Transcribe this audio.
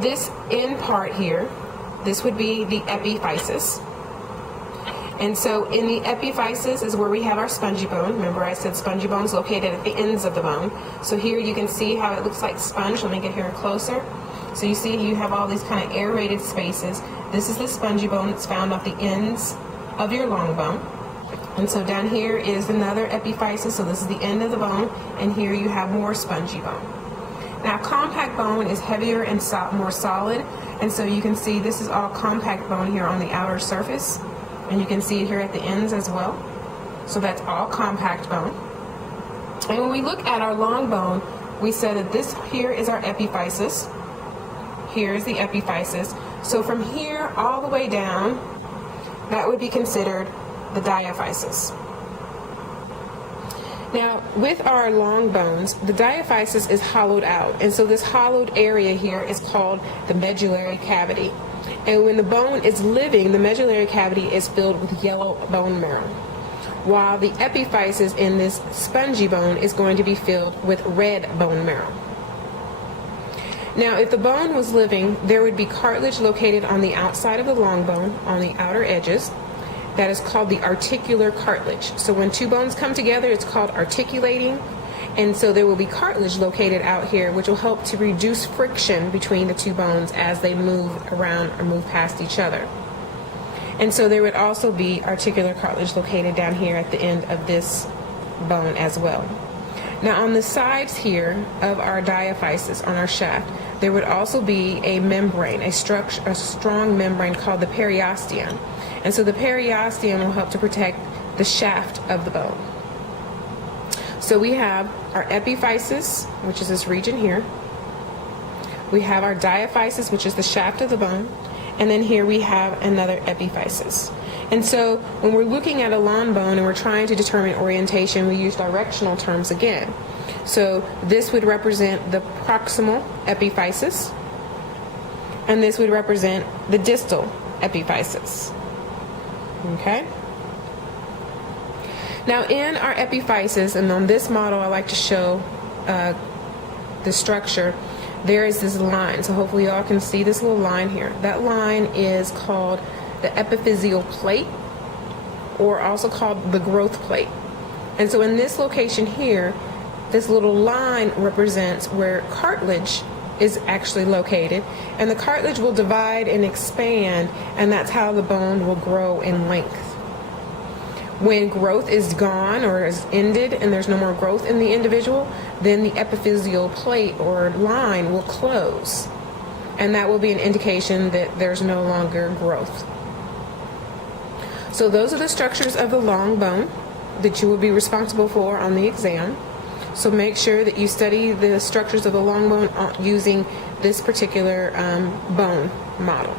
this end part here, this would be the epiphysis. And so in the epiphysis is where we have our spongy bone. Remember I said spongy bone is located at the ends of the bone. So here you can see how it looks like sponge. Let me get here closer. So you see you have all these kind of aerated spaces. This is the spongy bone that's found off the ends of your long bone. And so down here is another epiphysis. So this is the end of the bone. And here you have more spongy bone. Now compact bone is heavier and more solid. And so you can see this is all compact bone here on the outer surface. And you can see it here at the ends as well. So that's all compact bone. And when we look at our long bone, we said that this here is our epiphysis. Here is the epiphysis. So from here all the way down, that would be considered the diaphysis. Now, with our long bones, the diaphysis is hollowed out. And so this hollowed area here is called the medullary cavity. And when the bone is living, the medullary cavity is filled with yellow bone marrow, while the epiphysis in this spongy bone is going to be filled with red bone marrow. Now, if the bone was living, there would be cartilage located on the outside of the long bone, on the outer edges. That is called the articular cartilage. So when two bones come together, it's called articulating. And so there will be cartilage located out here, which will help to reduce friction between the two bones as they move around or move past each other. And so there would also be articular cartilage located down here at the end of this bone as well. Now on the sides here of our diaphysis, on our shaft, there would also be a membrane, a strong membrane called the periosteum. And so the periosteum will help to protect the shaft of the bone. So we have our epiphysis, which is this region here. We have our diaphysis, which is the shaft of the bone. And then here we have another epiphysis. And so when we're looking at a long bone and we're trying to determine orientation, we use directional terms again. So this would represent the proximal epiphysis, and this would represent the distal epiphysis. Okay? Now in our epiphysis, and on this model I like to show the structure, there is this line. So hopefully y'all can see this little line here. That line is called the epiphyseal plate, or also called the growth plate. And so in this location here, this little line represents where cartilage is actually located, and the cartilage will divide and expand, and that's how the bone will grow in length. When growth is gone or is ended and there's no more growth in the individual, then the epiphyseal plate or line will close, and that will be an indication that there's no longer growth. So those are the structures of the long bone that you will be responsible for on the exam. So make sure that you study the structures of the long bone using this particular bone model.